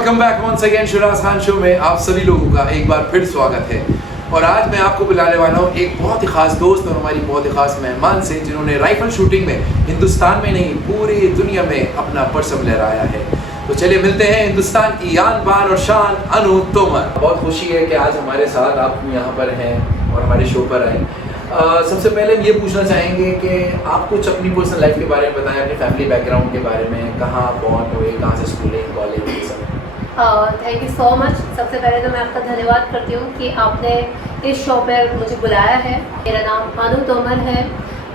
Welcome back once again Shiraz Khan show में आप सभी लोगों का एक बार फिर स्वागत है। और आज मैं आपको बुलाने वाला हूँ एक बहुत ही खास दोस्त और हमारी बहुत ही खास मेहमान से, जिन्होंने राइफल शूटिंग में हिंदुस्तान में नहीं पूरी दुनिया में अपना परचम लहराया है। तो चलिए मिलते हैं हिंदुस्तान की आन बान और शान अनु तोमर। बहुत खुशी है कि आज हमारे साथ आप यहाँ पर हैं और हमारे शो पर आए। सबसे पहले हम ये पूछना चाहेंगे कि आप कुछ अपनी पर्सनल लाइफ के बारे में बताएं, अपने फैमिली बैकग्राउंड के बारे में, कहाँ बॉर्न हुए, कहाँ से स्कूलिंग, कॉलेज, ये सब। Thank you so much. सबसे पहले तो मैं आपका धन्यवाद करती हूँ कि आपने इस शो पर मुझे बुलाया है। मेरा नाम अनु तोमर है।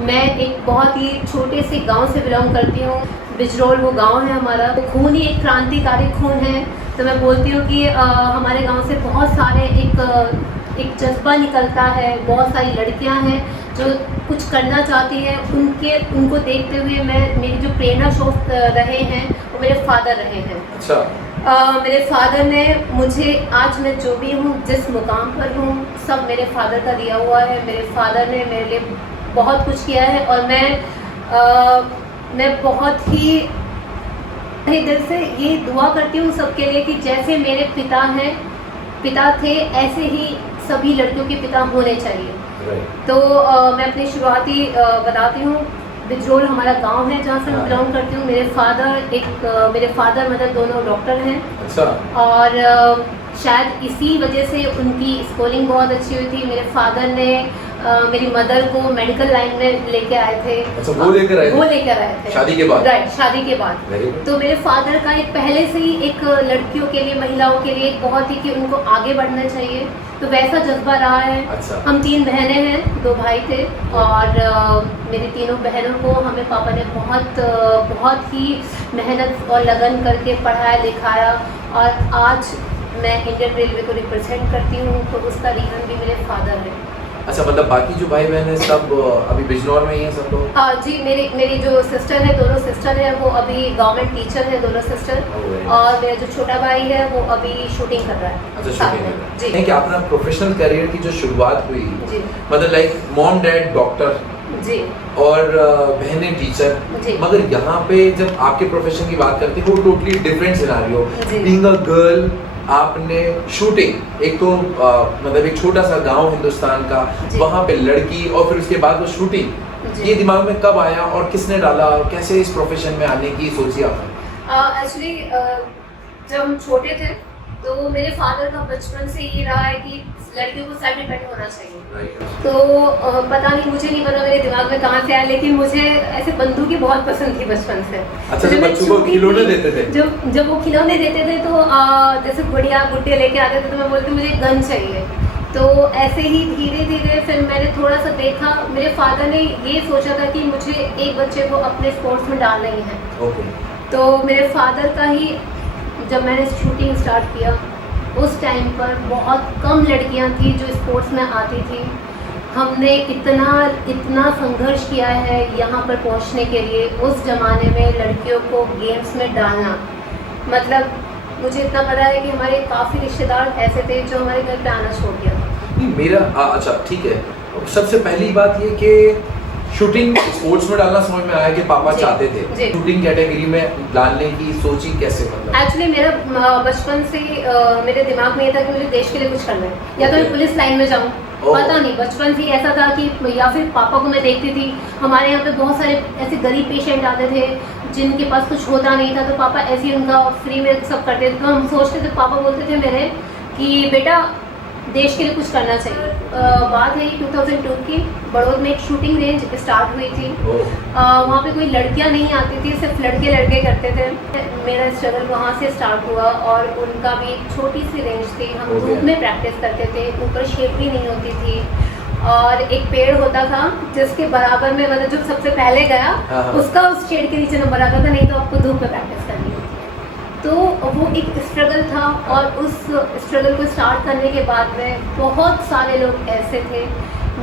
मैं एक बहुत ही छोटे से गांव से बिलोंग करती हूँ। बिजरोल वो गांव है हमारा। तो खून ही एक क्रांतिकारी खून है। तो मैं बोलती हूँ कि हमारे गांव से बहुत सारे एक जज्बा निकलता है। बहुत सारी लड़कियां हैं जो कुछ करना चाहती हैं। उनको देखते हुए मेरी जो प्रेरणा स्रोत रहे हैं वो मेरे फादर रहे हैं। अच्छा। मेरे फादर ने मुझे, आज मैं जो भी हूँ, जिस मुकाम पर हूँ, सब मेरे फादर का दिया हुआ है। मेरे फादर ने मेरे लिए बहुत कुछ किया है और मैं बहुत ही दिल से ये दुआ करती हूँ सबके लिए कि जैसे मेरे पिता थे ऐसे ही सभी लड़कियों के पिता होने चाहिए। तो मैं अपनी शुरुआती बताती हूँ। बिजरोल हमारा गांव है जहाँ से मैं बिलोंग करती हूँ। मेरे फादर मदर दोनों डॉक्टर हैं। अच्छा। और शायद इसी वजह से उनकी स्कूलिंग बहुत अच्छी हुई थी। मेरे फादर ने मेरी मदर को मेडिकल लाइन में लेके आए थे। अच्छा, वो लेकर आए थे शादी के बाद? राइट, शादी के बाद। तो मेरे फादर का एक पहले से ही एक लड़कियों के लिए, महिलाओं के लिए बहुत ही कि उनको आगे बढ़ना चाहिए, तो वैसा जज्बा रहा है। अच्छा। हम 3 बहनें हैं, 2 भाई थे। और मेरी तीनों बहनों को हमें पापा ने बहुत ही मेहनत और लगन करके पढ़ाया लिखाया। और आज मैं इंडियन रेलवे को रिप्रेजेंट करती हूँ, तो उसका रीज़न भी मेरे फादर है। अच्छा, मतलब बाकी जो भाई बहन है सब अभी बिजनौर में ही हैं सब लोग? जी, मेरी जो सिस्टर है, दोनों सिस्टर है, वो अभी गवर्नमेंट टीचर है, दोनों सिस्टर। और मेरा जो छोटा भाई है वो अभी शूटिंग कर रहा है। अच्छा, शूटिंग कर रहा है जी। कि अपना प्रोफेशनल करियर की जो शुरुआत हुई जी, मतलब लाइक मॉम डैड डॉक्टर जी और बहनें टीचर, मगर यहाँ पे जब आपके प्रोफेशन की बात करते हैं वो totally different scenario. Being a girl, आपने शूटिंग, एक तो मतलब एक छोटा सा गांव हिंदुस्तान का, वहाँ पे लड़की, और फिर उसके बाद वो शूटिंग, ये दिमाग में कब आया और किसने डाला, कैसे इस प्रोफेशन में आने की सोची आपने? एक्चुअली जब हम छोटे थे तो मेरे फादर का बचपन से ये रहा है कि लड़कियों को सेल्फ डिपेंड होना चाहिए। तो पता नहीं, मुझे नहीं पता मेरे दिमाग में कहाँ से आया, लेकिन मुझे ऐसे बंदूकें बहुत पसंद थी बचपन से। अच्छा, तो बच्चों को खिलौने देते थे? जब वो खिलौने देते थे तो जैसे बढ़िया गुड्डे लेके आते थे तो मैं बोलती मुझे गन चाहिए। तो ऐसे ही धीरे धीरे फिर मैंने थोड़ा सा देखा। मेरे फादर ने ये सोचा था कि मुझे एक बच्चे को अपने स्पोर्ट्स में डालना ही है। तो मेरे फादर का ही, जब मैंने शूटिंग स्टार्ट किया उस टाइम पर बहुत कम लड़कियां थी जो स्पोर्ट्स में आती थी। हमने इतना संघर्ष किया है यहाँ पर पहुँचने के लिए। उस ज़माने में लड़कियों को गेम्स में डालना, मतलब मुझे इतना पता है कि हमारे काफ़ी रिश्तेदार ऐसे थे जो हमारे घर पे आना छोड़ दिया। मेरा अच्छा ठीक है। सबसे पहली बात ये कि शूटिंग स्पोर्ट्स में डालना समझ में आया कि पापा चाहते थे, शूटिंग कैटेगरी में डालने की सोची कैसे? मतलब एक्चुअली मेरा बचपन से मेरे दिमाग में ये था कि मुझे देश के लिए कुछ करना है, या तो मैं पुलिस लाइन में जाऊँ। पता नहीं, बचपन से ऐसा था कि, या फिर पापा को मैं देखती थी, हमारे यहाँ पे बहुत सारे ऐसे गरीब पेशेंट आते थे जिनके पास कुछ होता नहीं था, तो पापा ऐसे ही उनका फ्री में सब करते थे। तो हम सोचते थे, पापा बोलते थे मेरे कि बेटा देश के लिए कुछ करना चाहिए। बात है 2002 की, बड़ौद में एक शूटिंग रेंज स्टार्ट हुई थी। वहाँ पे कोई लड़कियाँ नहीं आती थी, सिर्फ लड़के करते थे। मेरा स्ट्रगल वहाँ से स्टार्ट हुआ और उनका भी छोटी सी रेंज थी। हम धूप में प्रैक्टिस करते थे, ऊपर शेड भी नहीं होती थी, और एक पेड़ होता था जिसके बराबर में, मतलब जो सबसे पहले गया उसका उस शेड के नीचे नंबर आता था, नहीं तो आपको धूप में प्रैक्टिस करनी होती है। तो वो एक स्ट्रगल था, और उस स्ट्रगल को स्टार्ट करने के बाद में बहुत सारे लोग ऐसे थे,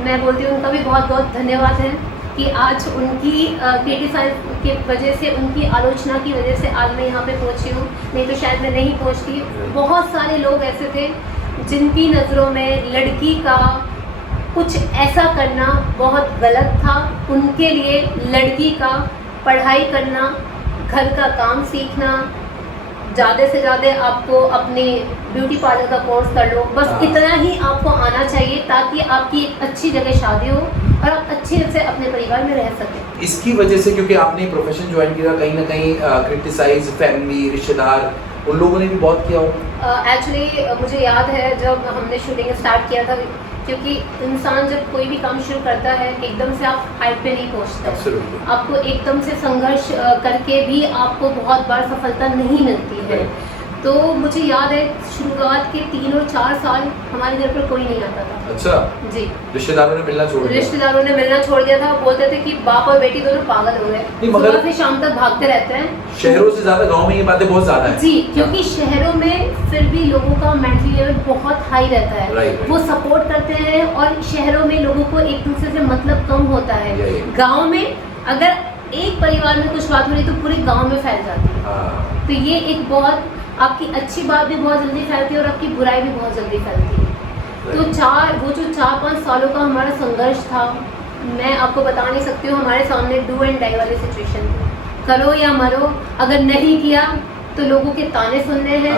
मैं बोलती हूँ उनका भी बहुत बहुत धन्यवाद है कि आज उनकी क्रिटिसाइज की वजह से, उनकी आलोचना की वजह से आज मैं यहाँ पे पहुँची हूँ, नहीं तो शायद मैं नहीं पहुँचती। बहुत सारे लोग ऐसे थे जिनकी नज़रों में लड़की का कुछ ऐसा करना बहुत गलत था। उनके लिए लड़की का पढ़ाई करना, घर का काम सीखना, ज़्यादा से ज़्यादा आपको अपने ब्यूटी पार्लर का कोर्स कर लो, बस हाँ। इतना ही आपको आना चाहिए ताकि आपकी एक अच्छी जगह शादी हो और आप अच्छे से अपने परिवार में रह सकें। इसकी वजह से, क्योंकि आपने प्रोफेशन ज्वाइन किया, कहीं ना कहीं क्रिटिसाइज फैमिली, रिश्तेदार, उन लोगों ने भी बहुत किया हो? एक्चुअली मुझे याद है जब हमने शूटिंग स्टार्ट किया था, क्योंकि इंसान जब कोई भी काम शुरू करता है एकदम से आप हाइट पे नहीं पहुंचते। Absolutely. आपको एकदम से संघर्ष करके भी आपको बहुत बार सफलता नहीं मिलती है। तो मुझे याद है शुरुआत के 3 और 4 साल हमारे घर पर कोई नहीं आता था। अच्छा, जी। रिश्तेदारों ने मिलना छोड़ दिया? रिश्तेदारों ने मिलना छोड़ दिया था। बोलते थे कि बाप और बेटी दोनों पागल हो गए, सुबह से शाम तक भागते रहते हैं। शहरों से ज्यादा गांव में ये बातें बहुत ज्यादा है। जी, क्योंकि शहरों में फिर भी लोगों का मेंटल लेवल बहुत हाई रहता है। Right. वो सपोर्ट करते हैं और शहरों में लोगों को एक दूसरे से मतलब कम होता है। गांव में अगर एक परिवार में कुछ बात हो रही तो पूरे गांव में फैल जाती है। हाँ। तो ये एक बहुत आपकी अच्छी बात भी बहुत जल्दी फैलती है और आपकी बुराई भी बहुत जल्दी फैलती है। तो वो जो 4-5 सालों का हमारा संघर्ष था, मैं आपको बता नहीं सकती हूँ। हमारे सामने डू एंड डाई वाली सिचुएशन थी, करो या मरो। अगर नहीं किया तो लोगों के ताने सुनने हैं,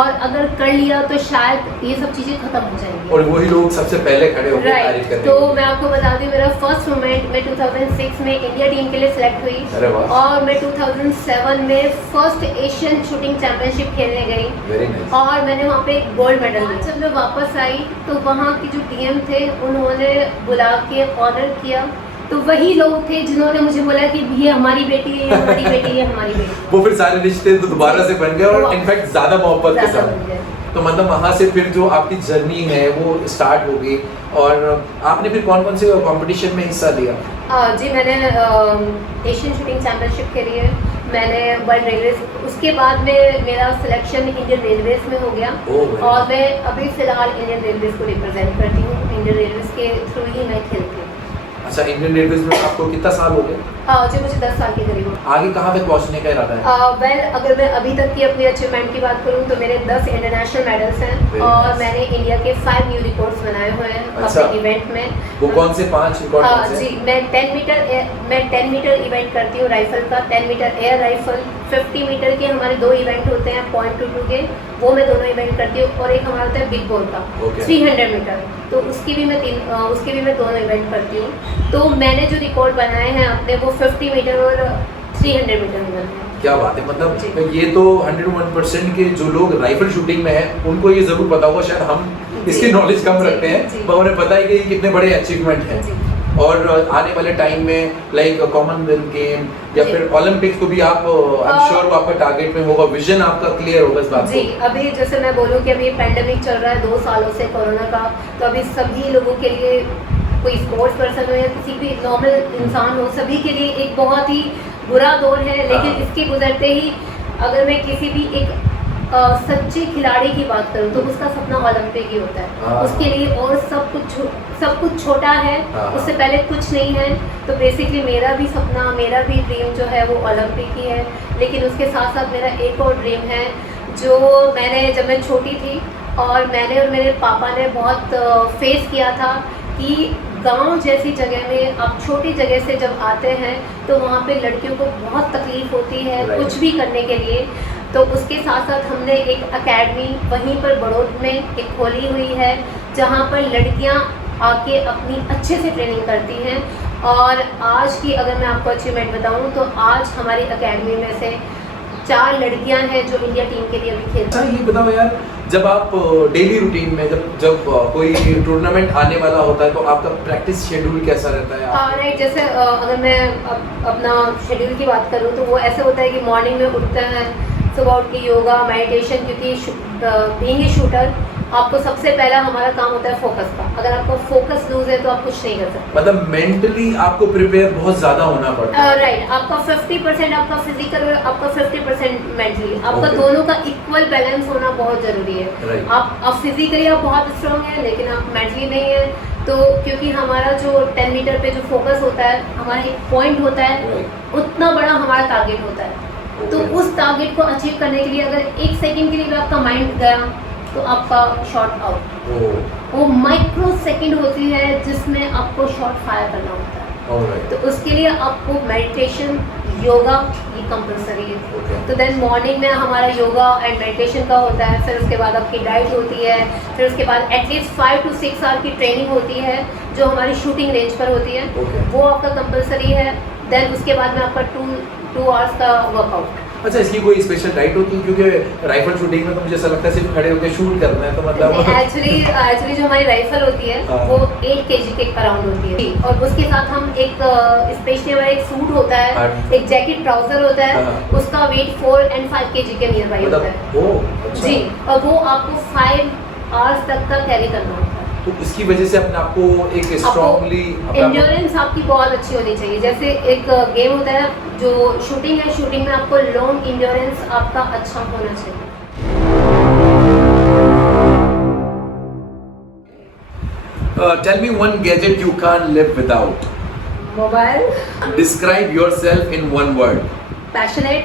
और अगर कर लिया तो शायद ये सब चीज़ें खत्म हो जाएंगी। और वही लोग सबसे पहले खड़े होकर तारीफ करने। तो मैं आपको बता दूं, मेरा फर्स्ट मोमेंट मैं 2006 में इंडिया टीम के लिए सिलेक्ट हुई। अरे वाह। और मैं 2007 में फर्स्ट एशियन शूटिंग चैंपियनशिप खेलने गई। Very nice. और मैंने वहाँ पे गोल्ड मेडल लिया। जब मैं वापस आई तो वहाँ की जो टीएम थे उन्होंने बुला के ऑनर किया। तो वही लोग थे जिन्होंने मुझे बोला कि ये हमारी बेटी है, ये हमारी बेटी है, हमारी बेटी। वो फिर सारे रिश्ते तो दोबारा से बन गए और इनफैक्ट ज्यादा मोहब्बत के ज़्यादा बन साथ। गए। तो मतलब वहाँ से फिर जो आपकी जर्नी है वो स्टार्ट हो गई। और आपने फिर कौन कौन से कंपटीशन में हिस्सा लिया? जी, मैंने एशियन शूटिंग चैंपियनशिप के लिए मैंने वर्ल्ड रेलवेज, उसके बाद में मेरा सिलेक्शन इंडियन रेलवेज में हो गया। और मैं अभी फिलहाल इंडियन रेलवेज को रिप्रेजेंट करती हूँ। इंडियन रेलवेज के थ्रू ही मैं खेलती हूँ। अच्छा, इंडियन रेलवेज में आपको कितना साल हो गए? जी, मुझे 10 साल के करीब हो। आगे कहाँ तक पहुँचने का इरादा है? वेल, अगर मैं अभी तक की अपनी अचीवमेंट की बात करूँ तो मेरे 10 इंटरनेशनल मेडल्स हैं और मैंने इंडिया के 5 न्यू रिकॉर्ड्स बनाए हुए हैं अपने इवेंट में। वो कौन से 5 रिकॉर्ड? जी, मैं 10 मीटर इवेंट करती हूँ राइफल का, 10 मीटर एयर राइफल, 50 मीटर के हमारे 2 इवेंट होते हैं .22 के, वो मैं दोनों इवेंट करती हूँ। और एक हमारा होता है बिग बोल का 300 मीटर, तो उसकी भी मैं दोनों इवेंट करती हूँ। तो मैंने जो रिकॉर्ड बनाए हैं अपने वो 50 मीटर और 300 मीटर में बनाए हैं। क्या बात है। मतलब ये तो 101% के जो लोग राइफल शूटिंग में हैं उनको ये जरूर पता होगा। शायद हम इसकी नॉलेज कम रखते हैं, पर उन्हें पता है कि ये कितने बड़े अचीवमेंट हैं। और आने वाले टाइम में लाइक कॉमनवेल्थ गेम या फिर ओलंपिक्स को भी आप, आई एम श्योर आपका टारगेट में होगा, विजन आपका क्लियर होगा इस बात जी। अभी जैसे मैं बोलूँ कि अभी पैंडेमिक चल रहा है 2 सालों से कोरोना का, तो अभी सभी लोगों के लिए, कोई स्पोर्ट्स पर्सन हो या किसी भी नॉर्मल इंसान हो, सभी के लिए एक बहुत ही बुरा दौर है। लेकिन इसके गुजरते ही अगर मैं किसी भी एक सच्चे खिलाड़ी की बात करूं तो उसका सपना ओलंपिक ही होता है। उसके लिए और सब कुछ छोटा है, उससे पहले कुछ नहीं है। तो बेसिकली मेरा भी सपना, मेरा भी ड्रीम जो है वो ओलंपिक ही है। लेकिन उसके साथ साथ मेरा एक और ड्रीम है जो जब मैं छोटी थी और मैंने और मेरे पापा ने बहुत फेस किया था कि गांव जैसी जगह में आप छोटी जगह से जब आते हैं तो वहाँ पे लड़कियों को बहुत तकलीफ होती है कुछ भी करने के लिए। तो उसके साथ साथ हमने एक एकेडमी वहीं पर बड़ौद में एक खोली हुई है जहाँ पर लड़कियाँ आके अपनी अच्छे से ट्रेनिंग करती हैं। और आज की अगर मैं आपको अचीवमेंट बताऊँ तो आज हमारी एकेडमी में से 4 लड़कियां हैं जो इंडिया टीम के लिए अभी खेलती हैं। ये बताओ यार, जब आप डेली रूटीन में जब कोई टूर्नामेंट आने वाला होता है तो आपका प्रैक्टिस शेड्यूल कैसा रहता है? राइट, जैसे अगर मैं अपना शेड्यूल की बात करूँ तो वो ऐसे होता है कि मॉर्निंग में उठते हैं, सुबह उठ के योगा, मेडिटेशन, क्योंकि बीइंग ए शूटर आपको सबसे पहला हमारा काम होता है फोकस का। अगर आपको फोकस लूज है तो आप कुछ नहीं कर सकते। मतलब मेंटली आपको प्रिपेयर बहुत ज्यादा होना पड़ता है। राइट, आपका 50% आपका फिजिकल और आपका 50% मेंटली, आपका दोनों का इक्वल बैलेंस होना बहुत जरूरी है। आप फिजिकली आप बहुत स्ट्रांग हैं लेकिन आप मेंटली नहीं है। तो क्योंकि हमारा जो 10 मीटर पे जो फोकस होता है, हमारा एक पॉइंट होता है, उतना बड़ा हमारा टारगेट होता है। तो उस टारगेट को अचीव करने के लिए अगर 1 सेकंड के लिए भी आपका माइंड गया तो आपका शॉट आउट। वो माइक्रो सेकंड होती है जिसमें आपको शॉट फायर करना होता है। Alright. तो उसके लिए आपको मेडिटेशन, योगा ये कंपलसरी है। Okay. तो देन मॉर्निंग में हमारा योगा एंड मेडिटेशन का होता है, फिर उसके बाद आपकी डाइट होती है, फिर उसके बाद एटलीस्ट 5 to 6 आवर की ट्रेनिंग होती है जो हमारी शूटिंग रेंज पर होती है। Okay. वो आपका कंपलसरी है। देन उसके बाद में आपका 2 आवर्स का वर्कआउट। अच्छा, इसकी कोई स्पेशल डाइट होती है? क्योंकि राइफल शूटिंग में तो मुझे ऐसा लगता है सिर्फ खड़े होकर शूट करना है, तो मतलब एक्चुअली जो हमारी राइफल होती है हाँ। वो 8 kg के अराउंड होती है, और उसके साथ हम एक स्पेशली हमारा एक सूट होता है, हाँ। एक जैकेट ट्राउजर होता है, हाँ। उसका वेट 4 and 5 kg के नियर बाई होता है मतलब ओ अच्छा। जी, और वो आपको 5 आवर्स तक का कैरी करना होता है। तो इसकी वजह से अपने आपको एक स्ट्रांगली एंड्योरेंस आपकी बहुत अच्छी होनी चाहिए। जैसे एक गेम होता है जो शूटिंग है, शूटिंग में आपको लॉन्ग एंड्योरेंस आपका अच्छा होना चाहिए। Tell me one gadget you can't live without. Mobile. Describe yourself in one word. Passionate.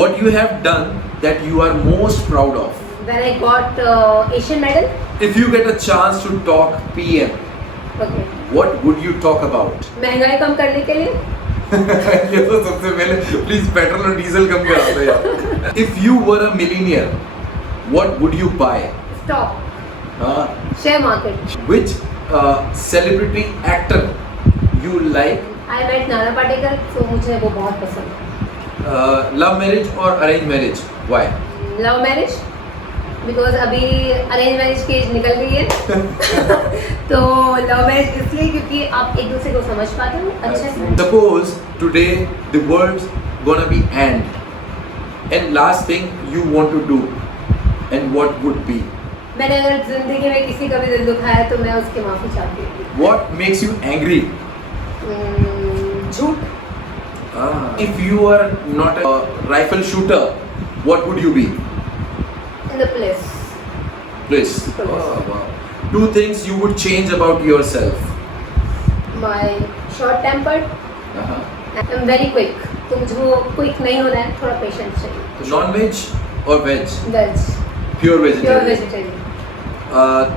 What you have done that you are most proud of. When I got Asian medal. If you get a chance to talk PM, Okay. what would you talk about? महंगाई कम करने के लिए। ये तो सबसे पहले please petrol और diesel कम करा दो यार। If you were a millionaire, what would you buy? Stock. हाँ. Share market. Which celebrity actor you like? I met Nana Patekar, तो मुझे वो बहुत पसंद है। Love marriage or arranged marriage? Why? Love marriage, because अभी अरेंज मैरिज की एज निकल गई है तो लव मैरिज इसलिए क्योंकि आप एक दूसरे को समझ पाते हो अच्छे से। Suppose today the world's gonna be end, and last thing you want to do, and what would be? मैंने अगर जिंदगी में किसी का भी दिल दुखाया तो मैं उसकी माफी चाहती हूँ। What makes you angry? झूठ। If you are not a rifle shooter, what would you be? In the place. Please. Police. Oh, wow. 2 things you would change about yourself. My short tempered, I am very quick, तो मुझे quick नहीं होना है, थोड़ा patience चाहिए। Non-veg or veg? Veg. Pure pure vegetarian. Vegetarian.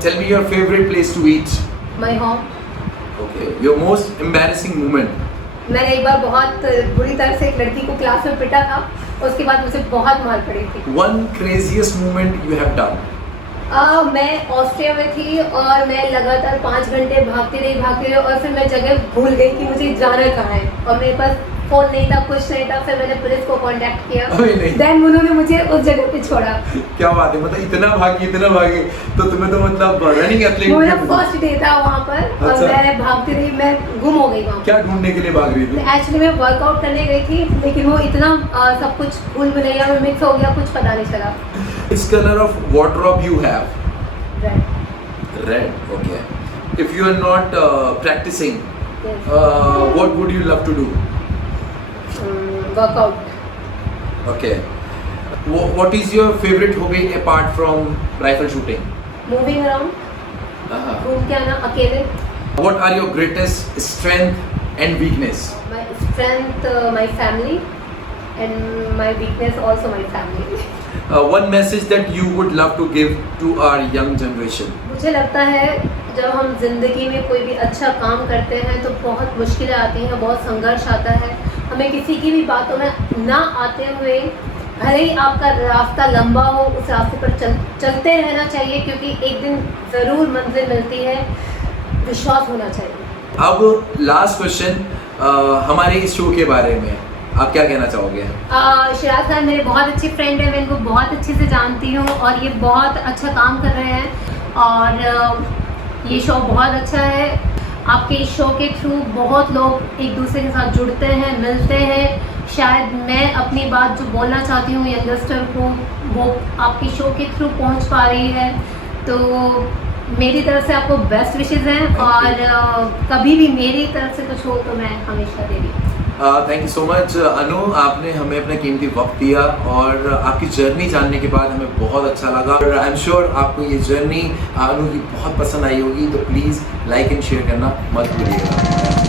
Tell me your favorite place to eat. My home. Okay. Your most embarrassing moment. मैंने एक बार बहुत बुरी तरह से एक लड़की को क्लास में पिटा था, उसके बाद मुझे बहुत मार पड़ी थी। One craziest moment you have done. मैं ऑस्ट्रिया में थी और मैं लगातार 5 घंटे भागती रही और फिर मैं जगह भूल गई कि मुझे जाना कहाँ है, और मेरे पास फोन नहीं था, कुछ नहीं था। फिर मैंने पुलिस को कांटेक्ट किया, देन उन्होंने मुझे उस जगह पे छोड़ा। क्या बात है, मतलब इतना भागी तो तुम्हें तो मतलब रनिंग एथलीट। वो मेरा फर्स्ट डे था वहाँ पर, और अच्छा। मैं भागती रही, मैं गुम हो गई वहाँ। क्या ढूंढने के लिए भाग रही थी? एक्चुअली मैं वर्कआउट करने गई थी, लेकिन वो इतना सब कुछ भूल भुलैया में मिक्स हो गया, कुछ पता नहीं चला। Which color of wardrobe you have? Right. Red. Okay. If you are not practicing, Yes. what would you love to do? Workout. Okay. What is your favorite hobby apart from rifle shooting? Moving around, घूम के आना अकेले। What are your greatest strength and weakness? My strength, my family, and my weakness also my family. One message that you would love to give to our young generation. मुझे लगता है जब हम जिंदगी में कोई भी अच्छा काम करते हैं तो बहुत मुश्किलें आती हैं, बहुत संघर्ष आता है। हमें किसी की भी बातों में ना आते हुए, भले ही आपका रास्ता लंबा हो, उस रास्ते पर चलते रहना चाहिए, क्योंकि एक दिन ज़रूर मंजिल मिलती है। विश्वास होना चाहिए। अब लास्ट क्वेश्चन हमारे इस शो के बारे में आप क्या कहना चाहोगे? शिराज खान मेरे बहुत अच्छे फ्रेंड हैं, मैं इनको बहुत अच्छे से जानती हूँ, और ये बहुत अच्छा काम कर रहे हैं, और ये शो बहुत अच्छा है। आपके इस शो के थ्रू बहुत लोग एक दूसरे के साथ जुड़ते हैं, मिलते हैं। शायद मैं अपनी बात जो बोलना चाहती हूँ यंगस्टर को, वो आपके शो के थ्रू पहुँच पा रही है। तो मेरी तरफ से आपको बेस्ट विशेज़ हैं, और कभी भी मेरी तरफ से कुछ हो तो मैं हमेशा दे रही। थैंक यू सो मच अनु, आपने हमें अपना कीमती वक्त दिया, और आपकी जर्नी जानने के बाद हमें बहुत अच्छा लगा, और आई एम श्योर आपको ये जर्नी अनु की बहुत पसंद आई होगी। तो प्लीज़ लाइक एंड शेयर करना मत भूलिएगा।